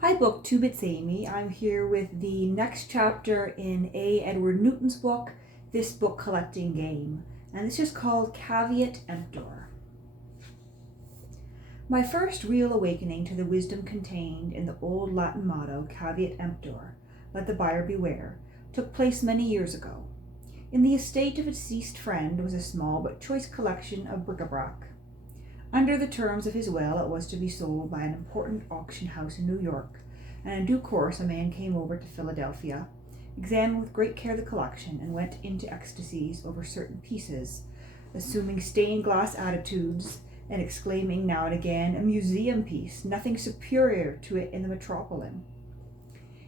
Hi BookTube, it's Amy. I'm here with the next chapter in A. Edward Newton's book, This Book Collecting Game, and this is called Caveat Emptor. My first real awakening to the wisdom contained in the old Latin motto, Caveat Emptor, let the buyer beware, took place many years ago. In the estate of a deceased friend was a small but choice collection of bric-a-brac. Under the terms of his will, it was to be sold by an important auction house in New York, and in due course a man came over to Philadelphia, examined with great care the collection, and went into ecstasies over certain pieces, assuming stained glass attitudes and exclaiming now and again, "A museum piece, nothing superior to it in the metropolitan."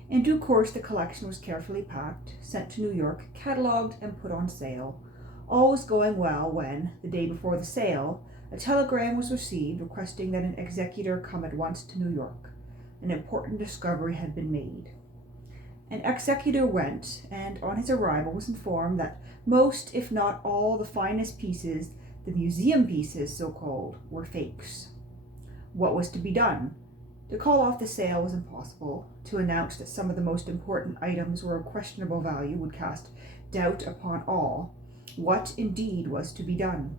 In due course the collection was carefully packed, sent to New York, catalogued, and put on sale. All was going well when, the day before the sale, a telegram was received requesting that an executor come at once to New York. An important discovery had been made. An executor went, and on his arrival was informed that most, if not all, the finest pieces, the museum pieces so-called, were fakes. What was to be done? To call off the sale was impossible. To announce that some of the most important items were of questionable value would cast doubt upon all. What indeed was to be done?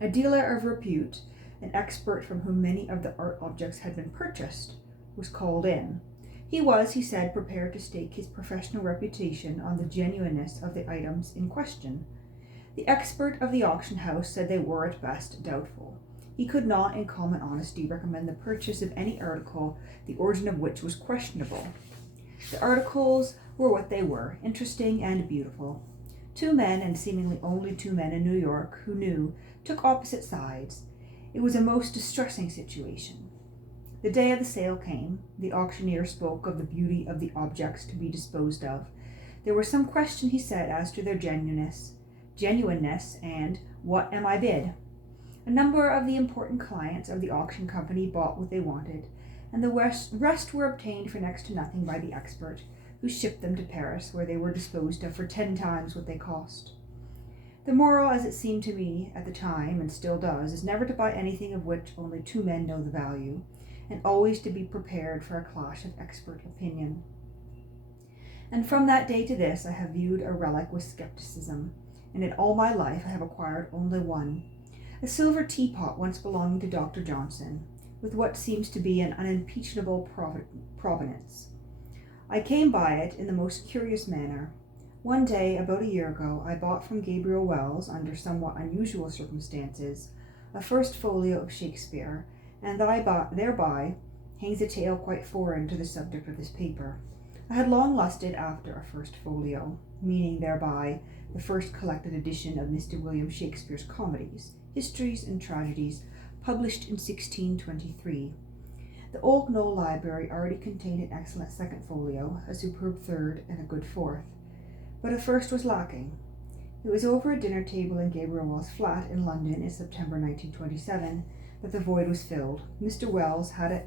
A dealer of repute, an expert from whom many of the art objects had been purchased, was called in. He was, he said, prepared to stake his professional reputation on the genuineness of the items in question. The expert of the auction house said they were at best doubtful. He could not, in common honesty, recommend the purchase of any article the origin of which was questionable. The articles were what they were, interesting and beautiful. Two men, and seemingly only two men in New York who knew, took opposite sides. It was a most distressing situation. The day of the sale came. The auctioneer spoke of the beauty of the objects to be disposed of. There was some question, he said, as to their genuineness, and what am I bid? A number of the important clients of the auction company bought what they wanted, and the rest were obtained for next to nothing by the expert, who shipped them to Paris, where they were disposed of for 10 times what they cost. The moral, as it seemed to me at the time, and still does, is never to buy anything of which only two men know the value, and always to be prepared for a clash of expert opinion. And from that day to this I have viewed a relic with skepticism, and in all my life I have acquired only one, a silver teapot once belonging to Dr. Johnson, with what seems to be an unimpeachable provenance. I came by it in the most curious manner. One day, about a year ago, I bought from Gabriel Wells, under somewhat unusual circumstances, a first folio of Shakespeare, and thereby hangs a tale quite foreign to the subject of this paper. I had long lusted after a first folio, meaning thereby the first collected edition of Mr. William Shakespeare's comedies, histories, and tragedies, published in 1623. The Old Knoll Library already contained an excellent second folio, a superb third, and a good fourth. But a first was lacking. It was over a dinner table in Gabriel Wells' flat in London in September 1927 that the void was filled. Mr. Wells had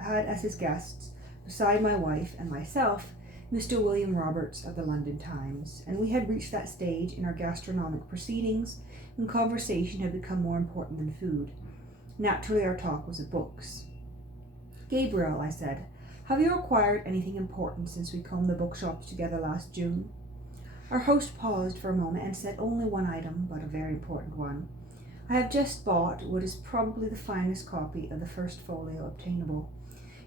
as his guests, beside my wife and myself, Mr. William Roberts of the London Times, and we had reached that stage in our gastronomic proceedings when conversation had become more important than food. Naturally, our talk was of books. "Gabriel," I said, "have you acquired anything important since we combed the bookshops together last June?" Our host paused for a moment and said only one item, but a very important one. "I have just bought what is probably the finest copy of the first folio obtainable.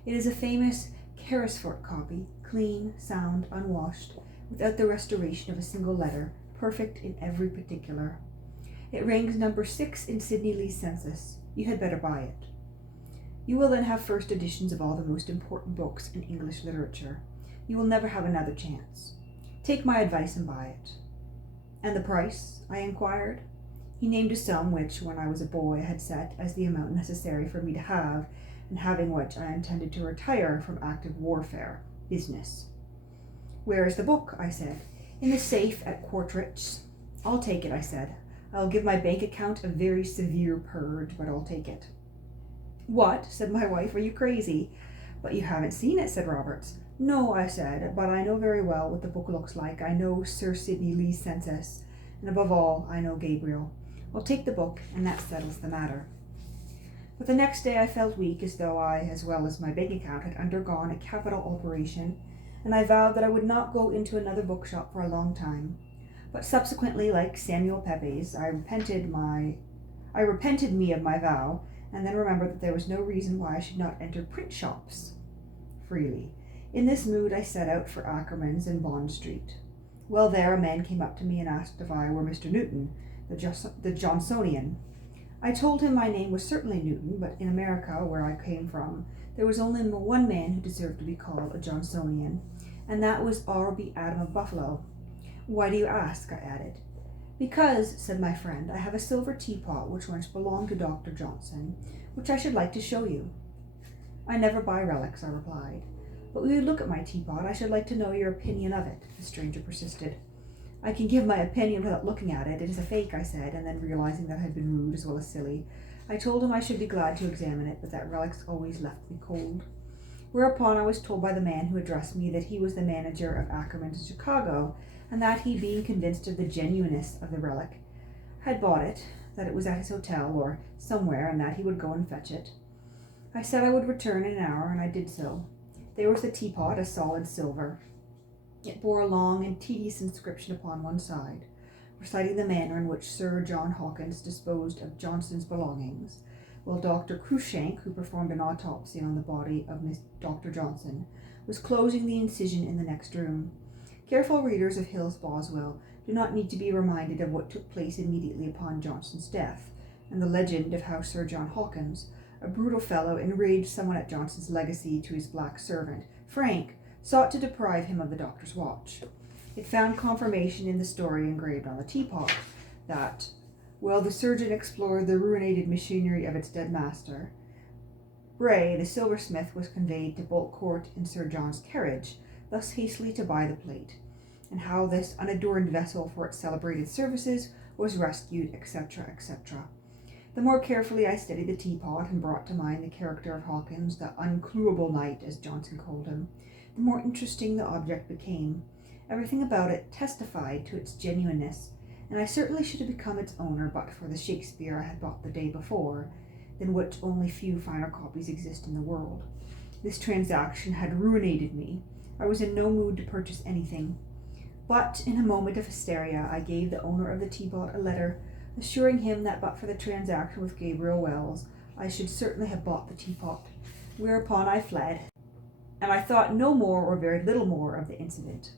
It is a famous Carrisford copy, clean, sound, unwashed, without the restoration of a single letter, perfect in every particular. It ranks number 6 in Sidney Lee's census. You had better buy it. You will then have first editions of all the most important books in English literature. You will never have another chance. Take my advice and buy it." "And the price?" I inquired. He named a sum which, when I was a boy, I had set as the amount necessary for me to have, and having which I intended to retire from active warfare, business. "Where is the book?" I said. "In the safe at Quartridge's." "I'll take it," I said. "I'll give my bank account a very severe purge, but I'll take it." "What?" said my wife. "Are you crazy?" "But you haven't seen it," said Roberts. "No," I said, "but I know very well what the book looks like. I know Sir Sidney Lee's census, and above all, I know Gabriel. I'll take the book, and that settles the matter." But the next day I felt weak, as though I, as well as my bank account, had undergone a capital operation, and I vowed that I would not go into another bookshop for a long time. But subsequently, like Samuel Pepys, I repented me of my vow, and then remembered that there was no reason why I should not enter print shops freely. In this mood I set out for Ackerman's in Bond Street. Well, there a man came up to me and asked if I were Mr. Newton, the Johnsonian. I told him my name was certainly Newton, but in America, where I came from, there was only one man who deserved to be called a Johnsonian, and that was R.B. Adam of Buffalo. Why do you ask? I added. Because, said my friend, I have a silver teapot which once belonged to Dr. Johnson, which I should like to show you. I never buy relics, I replied. But will you look at my teapot? I should like to know your opinion of it, the stranger persisted. I can give my opinion without looking at it. It is a fake, I said, and then realizing that I had been rude as well as silly, I told him I should be glad to examine it, but that relics always left me cold. Whereupon I was told by the man who addressed me that he was the manager of Ackerman's in Chicago, and that he, being convinced of the genuineness of the relic, had bought it, that it was at his hotel or somewhere, and that he would go and fetch it. I said I would return in an hour, and I did so. There was the teapot, a solid silver. It bore a long and tedious inscription upon one side, reciting the manner in which Sir John Hawkins disposed of Johnson's belongings, while Dr. Crusoe, who performed an autopsy on the body of Dr. Johnson, was closing the incision in the next room. Careful readers of Hill's Boswell do not need to be reminded of what took place immediately upon Johnson's death, and the legend of how Sir John Hawkins, a brutal fellow, enraged someone at Johnson's legacy to his black servant, Frank, sought to deprive him of the doctor's watch. It found confirmation in the story engraved on the teapot that, while the surgeon explored the ruinated machinery of its dead master, Bray, the silversmith, was conveyed to Bolt Court in Sir John's carriage, thus hastily to buy the plate, and how this unadorned vessel for its celebrated services was rescued, etc., etc. The more carefully I studied the teapot and brought to mind the character of Hawkins, the uncluable knight, as Johnson called him, the more interesting the object became. Everything about it testified to its genuineness, and I certainly should have become its owner but for the Shakespeare I had bought the day before, than which only few finer copies exist in the world. This transaction had ruinated me. I was in no mood to purchase anything. But in a moment of hysteria, I gave the owner of the teapot a letter, assuring him that but for the transaction with Gabriel Wells, I should certainly have bought the teapot. Whereupon I fled, and I thought no more or very little more of the incident.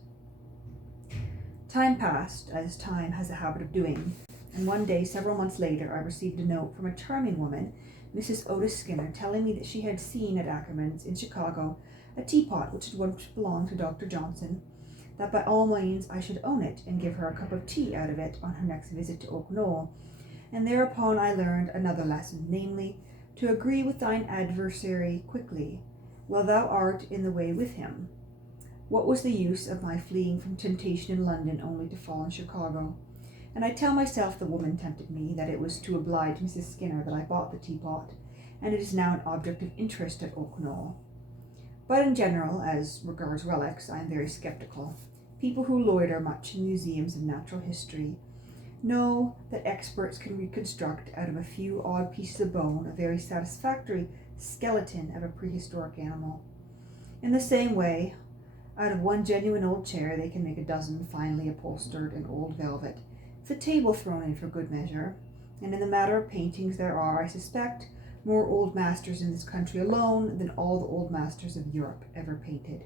Time passed, as time has a habit of doing, and one day, several months later, I received a note from a charming woman, Mrs. Otis Skinner, telling me that she had seen at Ackerman's in Chicago a teapot which had once belonged to Dr. Johnson, that by all means I should own it and give her a cup of tea out of it on her next visit to Oak Knoll, and thereupon I learned another lesson, namely, to agree with thine adversary quickly, while thou art in the way with him. What was the use of my fleeing from temptation in London only to fall in Chicago? And I tell myself the woman tempted me, that it was to oblige Mrs. Skinner that I bought the teapot, and it is now an object of interest at Oak Knoll. But in general, as regards relics, I am very sceptical. People who loiter much in museums of natural history know that experts can reconstruct out of a few odd pieces of bone a very satisfactory skeleton of a prehistoric animal. In the same way, out of one genuine old chair they can make a dozen finely upholstered in old velvet, with a table thrown in for good measure, and in the matter of paintings there are, I suspect, more old masters in this country alone than all the old masters of Europe ever painted.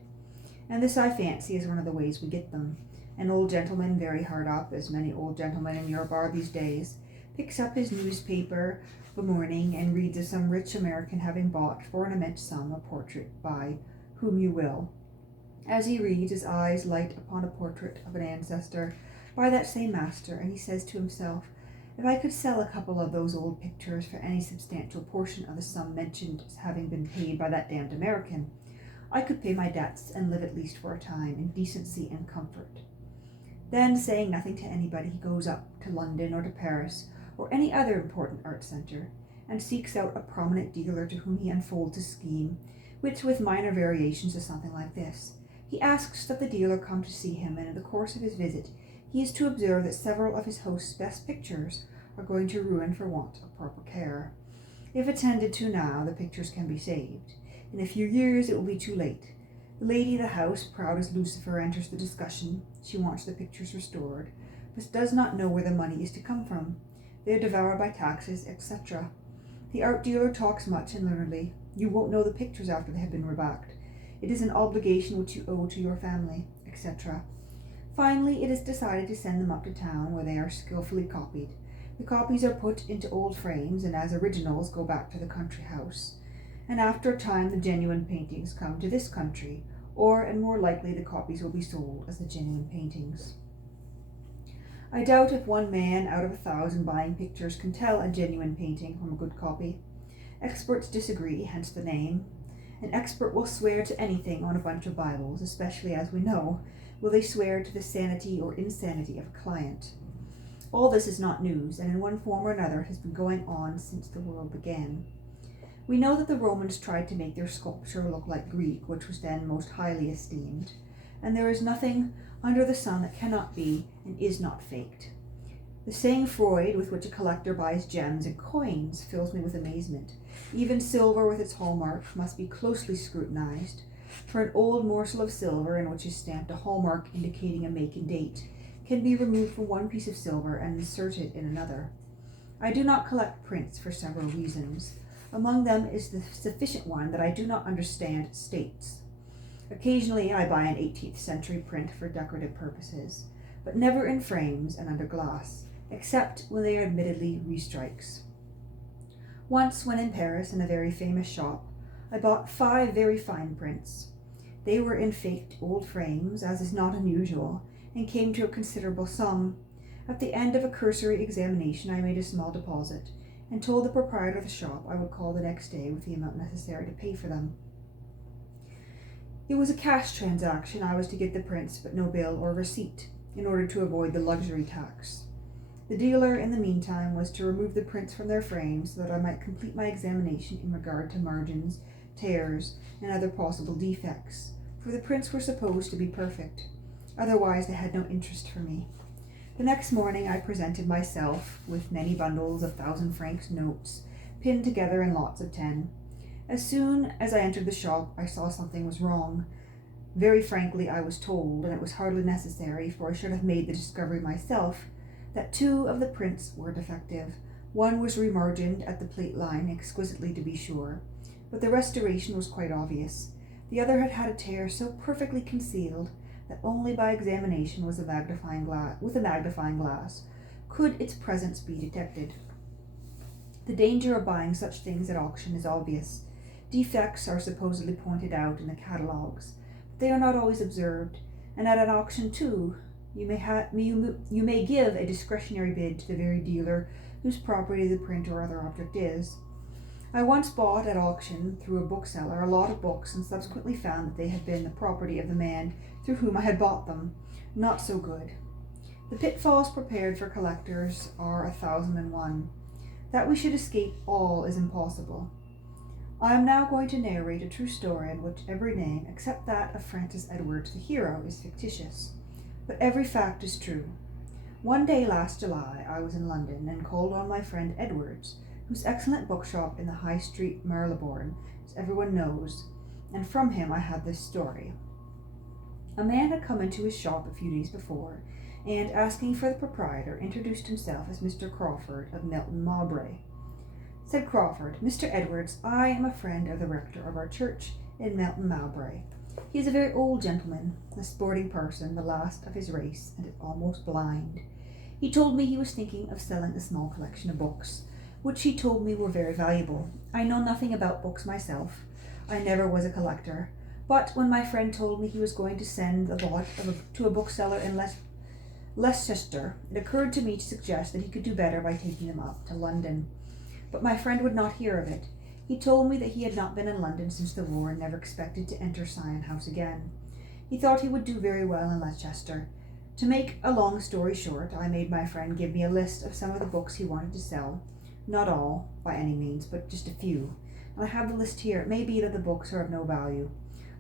And this, I fancy, is one of the ways we get them. An old gentleman, very hard up, as many old gentlemen in Europe are these days, picks up his newspaper of a morning and reads of some rich American having bought for an immense sum a portrait by whom you will. As he reads, his eyes light upon a portrait of an ancestor by that same master, and he says to himself, if I could sell a couple of those old pictures for any substantial portion of the sum mentioned as having been paid by that damned American, I could pay my debts and live at least for a time in decency and comfort. Then, saying nothing to anybody, he goes up to London or to Paris or any other important art centre, and seeks out a prominent dealer to whom he unfolds his scheme, which with minor variations is something like this. He asks that the dealer come to see him, and in the course of his visit he is to observe that several of his host's best pictures are going to ruin for want of proper care. If attended to now, the pictures can be saved. In a few years it will be too late. The lady of the house, proud as Lucifer, enters the discussion. She wants the pictures restored, but does not know where the money is to come from. They are devoured by taxes, etc. The art dealer talks much and learnedly. You won't know the pictures after they have been rebacked. It is an obligation which you owe to your family, etc. Finally, it is decided to send them up to town, where they are skillfully copied. The copies are put into old frames, and as originals go back to the country house. And after a time the genuine paintings come to this country, or, and more likely, the copies will be sold as the genuine paintings. I doubt if one man out of 1,000 buying pictures can tell a genuine painting from a good copy. Experts disagree, hence the name. An expert will swear to anything on a bunch of Bibles, especially, as we know, will they swear to the sanity or insanity of a client. All this is not news, and in one form or another it has been going on since the world began. We know that the Romans tried to make their sculpture look like Greek, which was then most highly esteemed, and there is nothing under the sun that cannot be and is not faked. The sang-froid with which a collector buys gems and coins fills me with amazement. Even silver with its hallmark must be closely scrutinized, for an old morsel of silver in which is stamped a hallmark indicating a make and date can be removed from one piece of silver and inserted in another. I do not collect prints for several reasons. Among them is the sufficient one that I do not understand states. Occasionally I buy an 18th century print for decorative purposes, but never in frames and under glass, except when they are admittedly restrikes. Once, when in Paris in a very famous shop, I bought 5 very fine prints. They were in faked old frames, as is not unusual, and came to a considerable sum. At the end of a cursory examination I made a small deposit, and told the proprietor of the shop I would call the next day with the amount necessary to pay for them. It was a cash transaction. I was to get the prints, but no bill or receipt, in order to avoid the luxury tax. The dealer, in the meantime, was to remove the prints from their frames so that I might complete my examination in regard to margins, tears, and other possible defects, for the prints were supposed to be perfect. Otherwise they had no interest for me. The next morning I presented myself with many bundles of 1,000-franc notes, pinned together in lots of 10. As soon as I entered the shop, I saw something was wrong. Very frankly, I was told, and it was hardly necessary, for I should have made the discovery myself, that 2 of the prints were defective. One was remargined at the plate line, exquisitely to be sure, but the restoration was quite obvious. The other had had a tear so perfectly concealed that only by examination with a magnifying glass could its presence be detected. The danger of buying such things at auction is obvious. Defects are supposedly pointed out in the catalogues, but they are not always observed, and at an auction too, you may give a discretionary bid to the very dealer whose property the print or other object is. I once bought at auction through a bookseller a lot of books, and subsequently found that they had been the property of the man through whom I had bought them. Not so good. The pitfalls prepared for collectors are 1,001. That we should escape all is impossible. I am now going to narrate a true story in which every name, except that of Francis Edwards, the hero, is fictitious, but every fact is true. One day last July I was in London and called on my friend Edwards, whose excellent bookshop in the High Street, Marylebone, as everyone knows, and from him I had this story. A man had come into his shop a few days before, and, asking for the proprietor, introduced himself as Mr. Crawford of Melton Mowbray. Said Crawford, "Mr. Edwards, I am a friend of the rector of our church in Melton Mowbray. He is a very old gentleman, a sporting person, the last of his race, and almost blind. He told me he was thinking of selling a small collection of books, which he told me were very valuable. I know nothing about books myself. I never was a collector. But when my friend told me he was going to send a lot to a bookseller in Leicester, it occurred to me to suggest that he could do better by taking them up to London. But my friend would not hear of it. He told me that he had not been in London since the war and never expected to enter Sion House again. He thought he would do very well in Leicester. To make a long story short, I made my friend give me a list of some of the books he wanted to sell. Not all, by any means, but just a few. I have the list here. It may be that the books are of no value.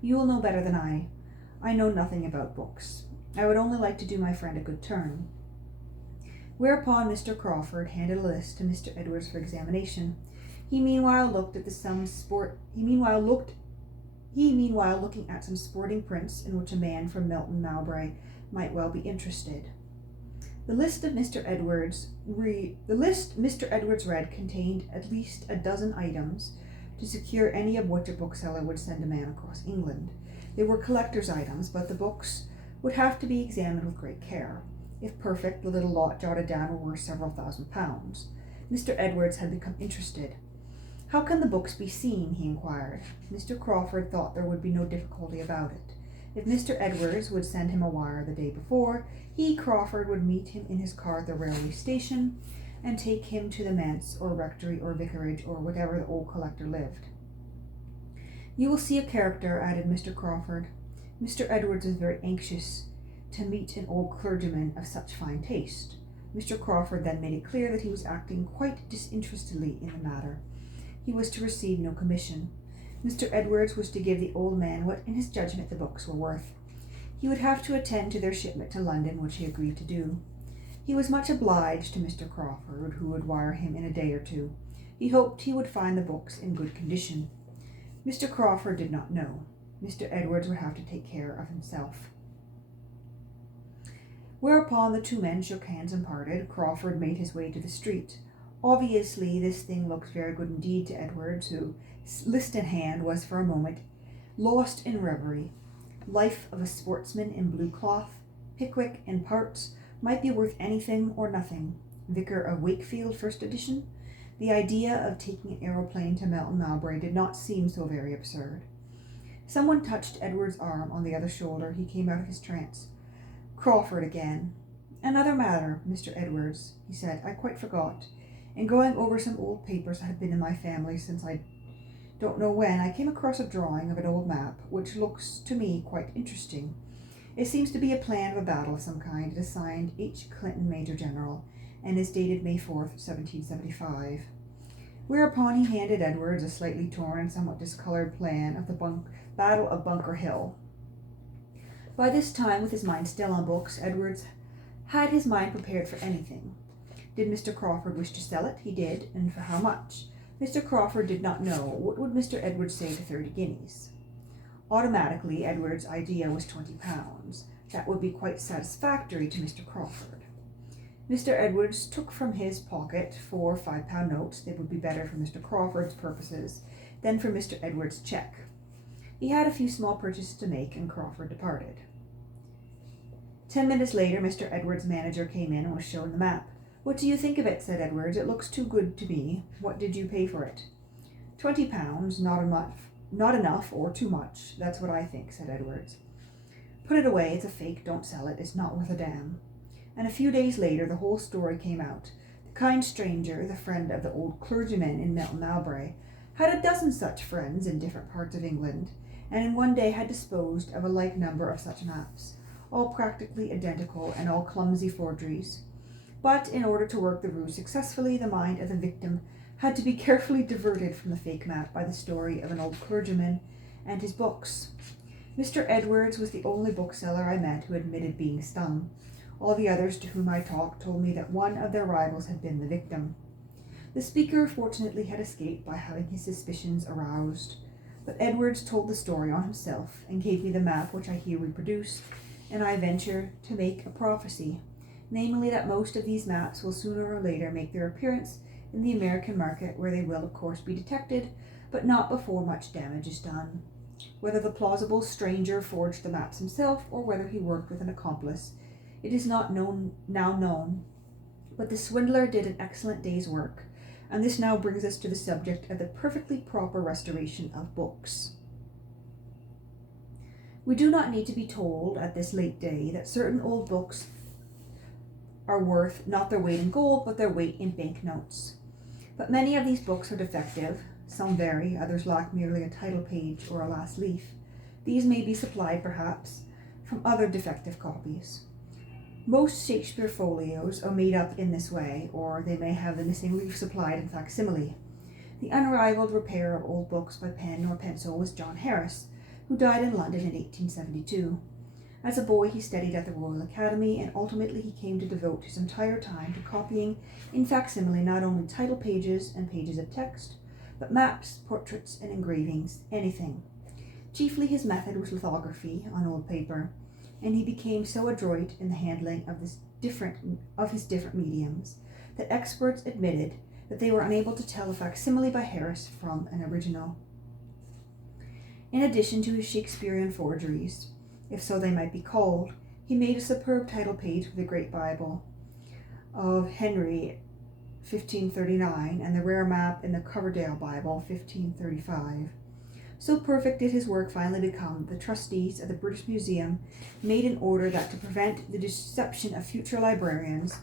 You will know better than I. I know nothing about books. I would only like to do my friend a good turn." Whereupon Mr. Crawford handed a list to Mr. Edwards for examination. He meanwhile looked at some sport. He meanwhile looking at some sporting prints in which a man from Melton Mowbray might well be interested. The list Mr. Edwards read contained at least a dozen items to secure any of which a bookseller would send a man across England. They were collector's items, but the books would have to be examined with great care. If perfect, the little lot jotted down were worth several £1,000s. Mr. Edwards had become interested. "How can the books be seen?" he inquired. Mr. Crawford thought there would be no difficulty about it. If Mr. Edwards would send him a wire the day before, he, Crawford, would meet him in his car at the railway station and take him to the manse or rectory or vicarage or whatever the old collector lived. "You will see a character," added Mr. Crawford. Mr. Edwards was very anxious to meet an old clergyman of such fine taste. Mr. Crawford then made it clear that he was acting quite disinterestedly in the matter. He was to receive no commission. Mr. Edwards was to give the old man what in his judgment the books were worth. He would have to attend to their shipment to London, which he agreed to do. He was much obliged to Mr. Crawford, who would wire him in a day or two. He hoped he would find the books in good condition. Mr. Crawford did not know. Mr. Edwards would have to take care of himself. Whereupon the two men shook hands and parted. Crawford made his way to the street. Obviously, this thing looked very good indeed to Edwards, who, list in hand, was for a moment lost in reverie. Life of a Sportsman in Blue Cloth, Pickwick in parts, might be worth anything or nothing. Vicar of Wakefield, first edition. The idea of taking an aeroplane to Melton Mowbray did not seem so very absurd. Someone touched Edward's arm on the other shoulder. He came out of his trance. Crawford again. "Another matter, Mr. Edwards," he said. "I quite forgot. In going over some old papers that have been in my family since I don't know when, I came across a drawing of an old map, which looks to me quite interesting. It seems to be a plan of a battle of some kind. It is signed H. Clinton, Major General, and is dated May 4th, 1775. Whereupon he handed Edwards a slightly torn and somewhat discoloured plan of the Battle of Bunker Hill. By this time, with his mind still on books, Edwards had his mind prepared for anything. Did Mr. Crawford wish to sell it? He did, and for how much? Mr. Crawford did not know. What would Mr. Edwards say to 30 guineas? Automatically, Edwards' idea was £20. That would be quite satisfactory to Mr. Crawford. Mr. Edwards took from his pocket 4 £5 notes. They would be better for Mr. Crawford's purposes than for Mr. Edwards' cheque. He had a few small purchases to make, and Crawford departed. 10 minutes later, Mr. Edwards' manager came in and was shown the map. "What do you think of it?" said Edwards. "It looks too good to me. What did you pay for it?" £20, not enough or too much. That's what I think, said Edwards. "Put it away. It's a fake. Don't sell it. It's not worth a damn." And a few days later, the whole story came out. The kind stranger, the friend of the old clergyman in Melton Mowbray, had a dozen such friends in different parts of England, and in one day had disposed of a like number of such maps, all practically identical and all clumsy forgeries. But in order to work the ruse successfully, the mind of the victim had to be carefully diverted from the fake map by the story of an old clergyman and his books. Mr. Edwards was the only bookseller I met who admitted being stung. All the others to whom I talked told me that one of their rivals had been the victim. The speaker fortunately had escaped by having his suspicions aroused, but Edwards told the story on himself and gave me the map which I here reproduce, and I venture to make a prophecy, namely that most of these maps will sooner or later make their appearance in the American market, where they will of course be detected, but not before much damage is done. Whether the plausible stranger forged the maps himself, or whether he worked with an accomplice, it is not now known, but the swindler did an excellent day's work, and this now brings us to the subject of the perfectly proper restoration of books. We do not need to be told at this late day that certain old books are worth not their weight in gold, but their weight in banknotes. But many of these books are defective. Some vary, others lack merely a title page or a last leaf. These may be supplied, perhaps, from other defective copies. Most Shakespeare folios are made up in this way, or they may have the missing leaf supplied in facsimile. The unrivaled repairer of old books by pen or pencil was John Harris, who died in London in 1872. As a boy, he studied at the Royal Academy, and ultimately he came to devote his entire time to copying in facsimile not only title pages and pages of text, but maps, portraits, and engravings, anything. Chiefly his method was lithography on old paper, and he became so adroit in the handling of his different mediums that experts admitted that they were unable to tell a facsimile by Harris from an original. In addition to his Shakespearean forgeries, if so they might be called, he made a superb title page for the Great Bible of Henry 1539 and the rare map in the Coverdale Bible 1535. So perfect did his work finally become, the trustees of the British Museum made an order that to prevent the deception of future librarians,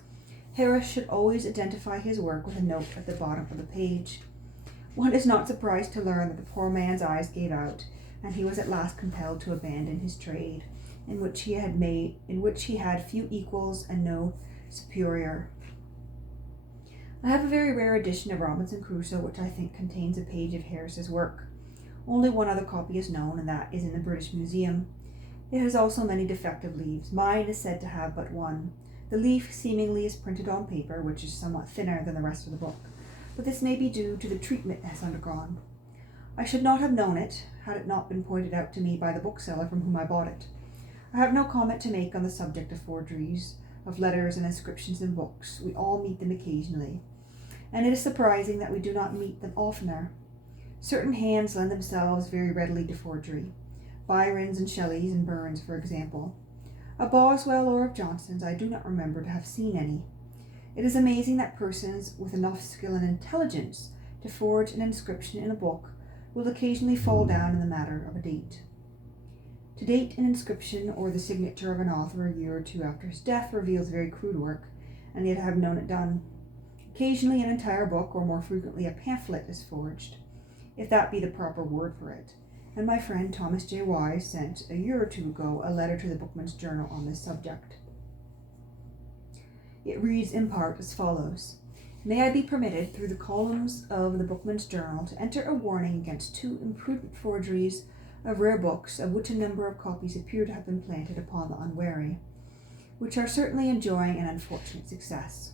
Harris should always identify his work with a note at the bottom of the page. One is not surprised to learn that the poor man's eyes gave out, and he was at last compelled to abandon his trade, in which he had few equals and no superior. I have a very rare edition of Robinson Crusoe, which I think contains a page of Harris's work. Only one other copy is known, and that is in the British Museum. It has also many defective leaves. Mine is said to have but one. The leaf seemingly is printed on paper, which is somewhat thinner than the rest of the book, but this may be due to the treatment it has undergone. I should not have known it, had it not been pointed out to me by the bookseller from whom I bought it. I have no comment to make on the subject of forgeries, of letters and inscriptions in books. We all meet them occasionally, and it is surprising that we do not meet them oftener. Certain hands lend themselves very readily to forgery. Byron's and Shelley's and Burns, for example. Of Boswell or of Johnson's I do not remember to have seen any. It is amazing that persons with enough skill and intelligence to forge an inscription in a book will occasionally fall down in the matter of a date. To date an inscription or the signature of an author a year or two after his death reveals very crude work, and yet I have known it done. Occasionally an entire book, or more frequently a pamphlet, is forged, if that be the proper word for it, and my friend Thomas J. Wise sent a year or two ago a letter to the Bookman's Journal on this subject. It reads in part as follows: May I be permitted, through the columns of the Bookman's Journal, to enter a warning against 2 imprudent forgeries of rare books, of which a number of copies appear to have been planted upon the unwary, which are certainly enjoying an unfortunate success.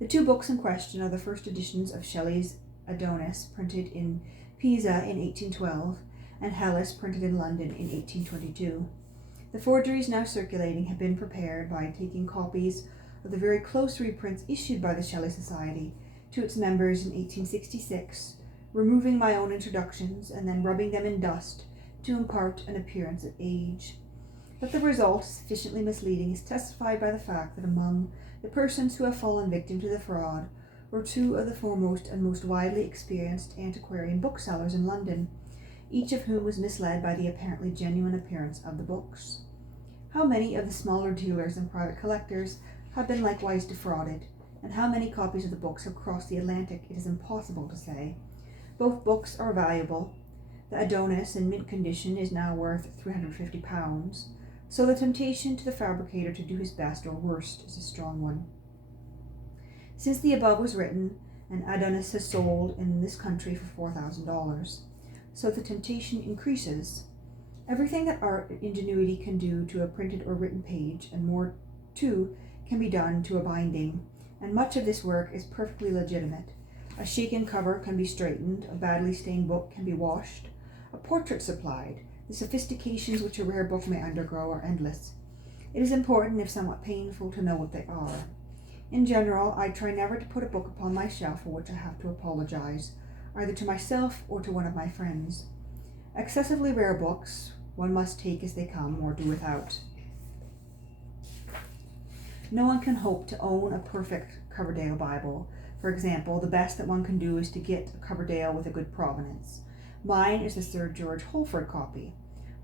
The 2 books in question are the first editions of Shelley's Adonis, printed in Pisa in 1812, and Hellas, printed in London in 1822. The forgeries now circulating have been prepared by taking copies of the very close reprints issued by the Shelley Society to its members in 1866, removing my own introductions and then rubbing them in dust to impart an appearance of age. That the result is sufficiently misleading is testified by the fact that among the persons who have fallen victim to the fraud were 2 of the foremost and most widely experienced antiquarian booksellers in London, each of whom was misled by the apparently genuine appearance of the books. How many of the smaller dealers and private collectors have been likewise defrauded, and how many copies of the books have crossed the Atlantic, it is impossible to say. Both books are valuable. The Adonis, in mint condition, is now worth £350, so the temptation to the fabricator to do his best or worst is a strong one. Since the above was written, an Adonis has sold in this country for $4,000, so the temptation increases. Everything that art and ingenuity can do to a printed or written page, and more too, can be done to a binding, and much of this work is perfectly legitimate. A shaken cover can be straightened, a badly stained book can be washed, a portrait supplied. The sophistications which a rare book may undergo are endless. It is important, if somewhat painful, to know what they are. In general, I try never to put a book upon my shelf for which I have to apologize, either to myself or to one of my friends. Excessively rare books one must take as they come, or do without. No one can hope to own a perfect Coverdale Bible. For example, the best that one can do is to get a Coverdale with a good provenance. Mine is the Sir George Holford copy.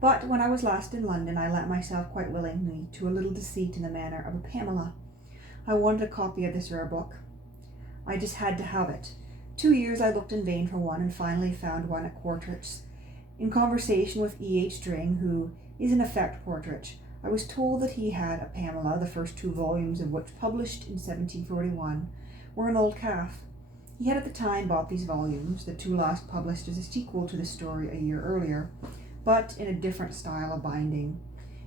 But when I was last in London, I lent myself quite willingly to a little deceit in the manner of a Pamela. I wanted a copy of this rare book. I just had to have it. 2 years I looked in vain for one, and finally found one at Quartrett's. In conversation with E.H. Dring, who is in effect Quartrett's, I was told that he had a Pamela, the first 2 volumes of which, published in 1741, were an old calf. He had at the time bought these volumes, the 2 last published as a sequel to the story a year earlier, but in a different style of binding.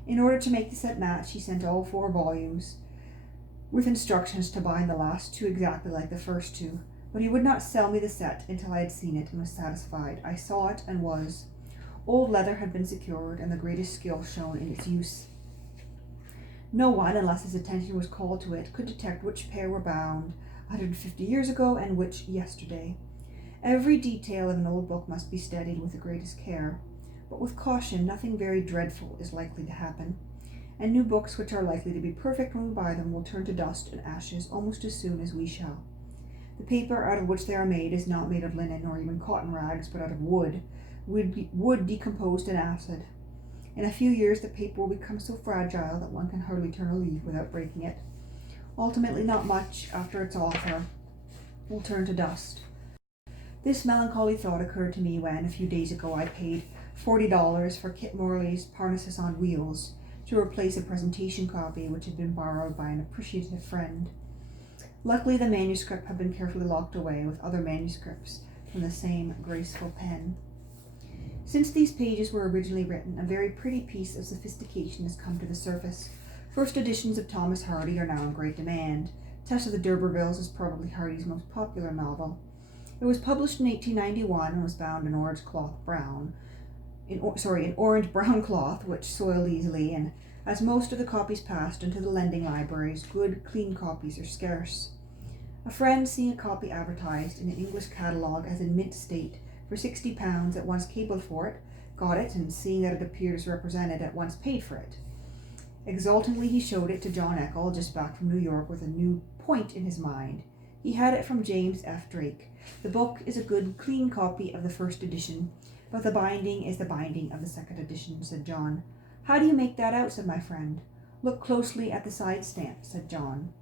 In order to make the set match, he sent all 4 volumes, with instructions to bind the last 2 exactly like the first 2. But he would not sell me the set until I had seen it and was satisfied. I saw it and was. Old leather had been secured, and the greatest skill shown in its use. No one, unless his attention was called to it, could detect which pair were bound 150 years ago and which yesterday. Every detail of an old book must be studied with the greatest care, but with caution. Nothing very dreadful is likely to happen, and new books which are likely to be perfect when we buy them will turn to dust and ashes almost as soon as we shall. The paper out of which they are made is not made of linen or even cotton rags, but out of wood decomposed in acid. In a few years the paper will become so fragile that one can hardly turn a leaf without breaking it. Ultimately, not much after its author will turn to dust. This melancholy thought occurred to me when, a few days ago, I paid $40 for Kit Morley's Parnassus on Wheels to replace a presentation copy which had been borrowed by an appreciative friend. Luckily, the manuscript had been carefully locked away with other manuscripts from the same graceful pen. Since these pages were originally written, a very pretty piece of sophistication has come to the surface. First editions of Thomas Hardy are now in great demand. Tess of the D'Urbervilles is probably Hardy's most popular novel. It was published in 1891 and was bound in orange brown cloth, which soiled easily, and as most of the copies passed into the lending libraries, good, clean copies are scarce. A friend, seeing a copy advertised in an English catalogue as in mint state for £60, at once cabled for it, got it, and seeing that it appeared as represented, at once paid for it. Exultingly he showed it to John Eckel, just back from New York, with a new point in his mind. He had it from James F. Drake. The book is a good, clean copy of the first edition, but the binding is the binding of the second edition, said John. How do you make that out, said my friend. Look closely at the side stamp, said John.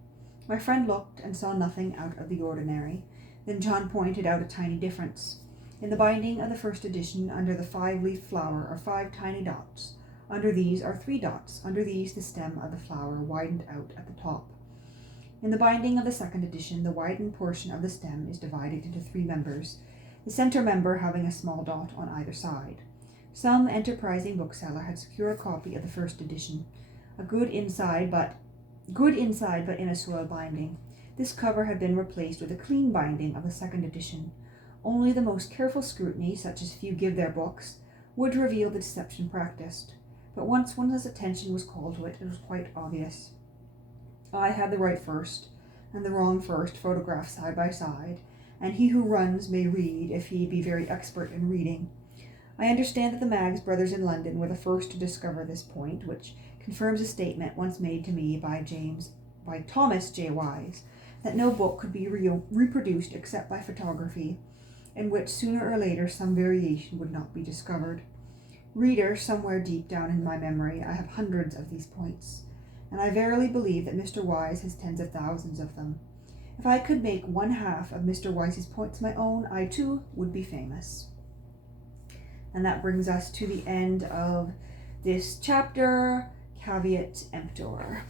My friend looked and saw nothing out of the ordinary. Then John pointed out a tiny difference. In the binding of the first edition, under the 5-leaf flower are 5 tiny dots. Under these are 3 dots. Under these the stem of the flower widened out at the top. In the binding of the second edition, the widened portion of the stem is divided into 3 members, the center member having a small dot on either side. Some enterprising bookseller had secured a copy of the first edition, a good inside but in a soiled binding. This cover had been replaced with a clean binding of the second edition. Only the most careful scrutiny, such as few give their books, would reveal the deception practiced. But once one's attention was called to it, it was quite obvious. I had the right first, and the wrong first, photographed side by side, and he who runs may read, if he be very expert in reading. I understand that the Maggs brothers in London were the first to discover this point, which confirms a statement once made to me by Thomas J. Wise, that no book could be reproduced except by photography, in which sooner or later some variation would not be discovered. Reader, somewhere deep down in my memory, I have hundreds of these points, and I verily believe that Mr. Wise has tens of thousands of them. If I could make 1/2 of Mr. Wise's points my own, I too would be famous. And that brings us to the end of this chapter, Caveat Emptor.